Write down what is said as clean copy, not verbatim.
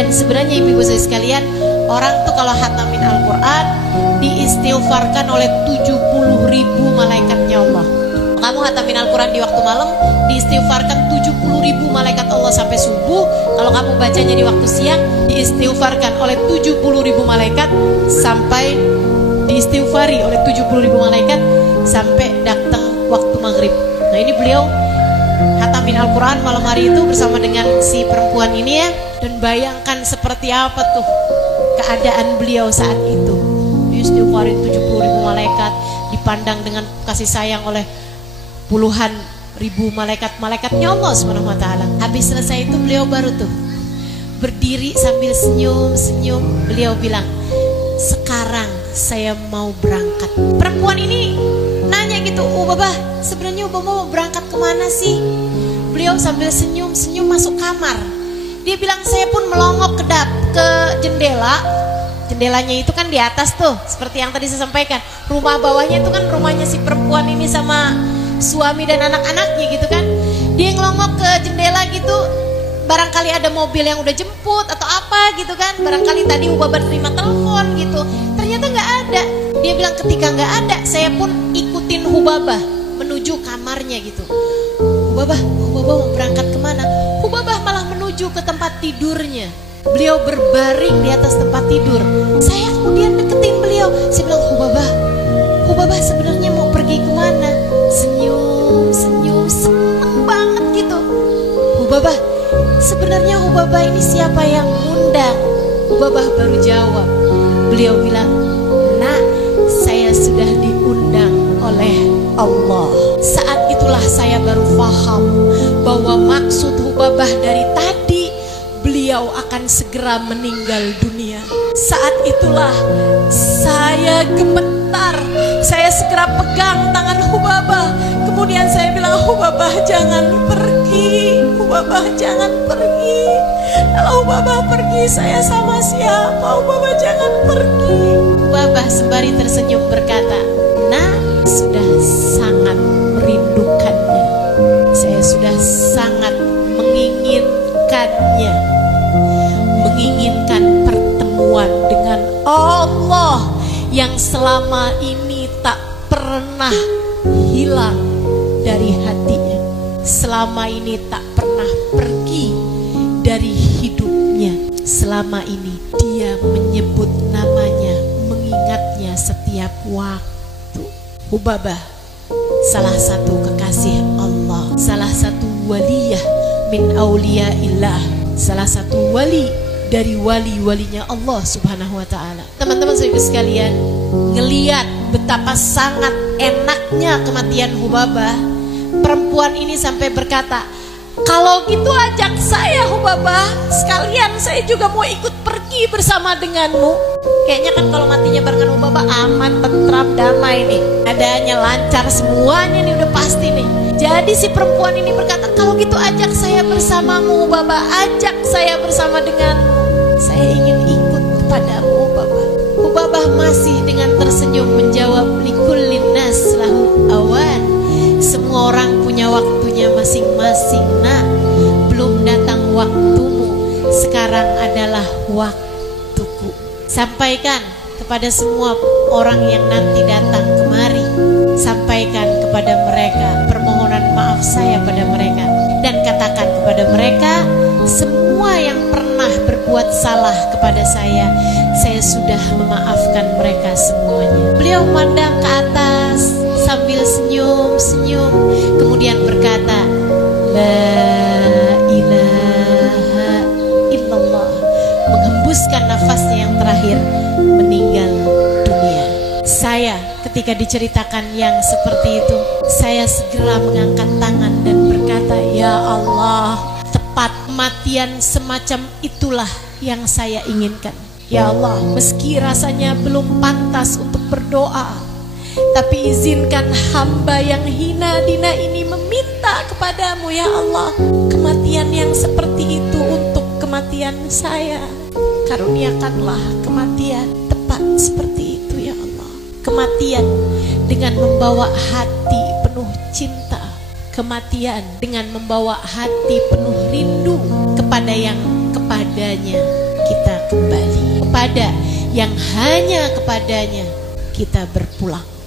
Dan sebenarnya ibu-ibu saya sekalian, orang tuh kalau hatamin Al-Quran diistighfarkan oleh 70.000 malaikatnya Allah. Kamu hatamin Al-Quran di waktu malam, diistighfarkan 70.000 malaikat Allah sampai subuh. Kalau kamu bacanya di waktu siang, diistighfarkan oleh 70.000 malaikat sampai diistighfari oleh 70.000 malaikat sampai datang waktu maghrib. Nah ini beliau hatamin Al-Quran malam hari itu bersama dengan si perempuan ini ya. Dan bayangkan seperti apa tuh keadaan beliau saat itu. Diistighfarin 70.000 malaikat, dipandang dengan kasih sayang oleh puluhan ribu malaikat-malaikatnya Allah Subhanahu wa taala. Habis selesai itu beliau baru tuh berdiri sambil senyum-senyum. Beliau bilang, "Sekarang saya mau berangkat." Perempuan ini nanya gitu, Babah, sebenarnya Babah mau berangkat kemana sih? Beliau sambil senyum-senyum masuk kamar. Dia bilang, saya pun melongok ke jendela. Jendelanya itu kan di atas tuh, seperti yang tadi saya sampaikan. Rumah bawahnya itu kan rumahnya si perempuan ini sama suami dan anak-anaknya gitu kan. Dia ngelongok ke jendela gitu, barangkali ada mobil yang udah jemput atau apa gitu kan. Barangkali tadi Babah terima telepon gitu. Ternyata nggak ada. Dia bilang ketika nggak ada, saya pun ikutin Babah menuju kamarnya gitu. Babah mau berangkat kemana? Babah malah menuju ke tempat tidurnya. Beliau berbaring di atas tempat tidur. Saya kemudian deketin beliau. Saya bilang, Babah sebenarnya mau pergi kemana? Senyum, seneng banget gitu. Babah, sebenarnya Babah ini siapa yang ngundang? Babah baru jawab. Beliau bilang, Nak, saya sudah diundang oleh Allah. Saat itulah saya baru paham bahwa maksud Babah dari tadi, beliau akan segera meninggal dunia. Saat itulah saya gemetar. Saya segera pegang tangan Babah. Kemudian saya bilang, Babah jangan pergi. Babah jangan pergi. Kalau Babah pergi, saya sama siapa? Babah jangan pergi. Babah sembari tersenyum berkata, Nah, sudah sangat merindukannya. Saya sudah sangat menginginkannya. Menginginkan pertemuan dengan Allah yang selama ini tak pernah hilang dari hatinya, selama ini tak pernah pergi dari hidupnya. Selama ini dia menyebut namanya, mengingatnya setiap waktu. Babah salah satu kekasih Allah, salah satu waliyah min auliyaillah, salah satu wali dari wali-walinya Allah Subhanahu wa taala. Teman-teman ibu sekalian, ngeliat betapa sangat enaknya kematian Babah, perempuan ini sampai berkata, kalau gitu ajak saya Babah, sekalian saya juga mau ikut pergi bersama denganmu. Kayaknya kan kalau matinya barengan Babah aman, tentram, damai nih, adanya lancar semuanya nih, udah pasti nih. Jadi si perempuan ini berkata, kalau gitu ajak saya bersamamu Babah, ajak saya bersama denganmu. Saya ingin ikut kepadamu Babah. Babah masih dengan tersenyum menjawab, likullin nas lahu awan. Semua orang punya waktunya masing-masing, Nak. Belum datang waktumu, sekarang adalah waktuku. Sampaikan kepada semua orang yang nanti datang kemari, sampaikan kepada mereka permohonan maaf saya pada mereka, dan katakan kepada mereka, semua yang pernah berbuat salah kepada saya sudah memaafkan mereka semuanya. Beliau memandang ke atas sambil senyum-senyum, kemudian berkata, La ilaha illallah, menghembuskan nafasnya yang terakhir, meninggal dunia. Saya ketika diceritakan yang seperti itu, saya segera mengangkat tangan dan berkata, Ya Allah, tepat kematian semacam itulah yang saya inginkan. Ya Allah, meski rasanya belum pantas untuk berdoa, tapi izinkan hamba yang hina dina ini meminta kepadamu ya Allah, kematian yang seperti itu untuk kematian saya. Karuniakanlah kematian tepat seperti itu ya Allah. Kematian dengan membawa hati penuh cinta, kematian dengan membawa hati penuh rindu kepada yang kepadanya kita kembali, kepada yang hanya kepadanya kita berpulang.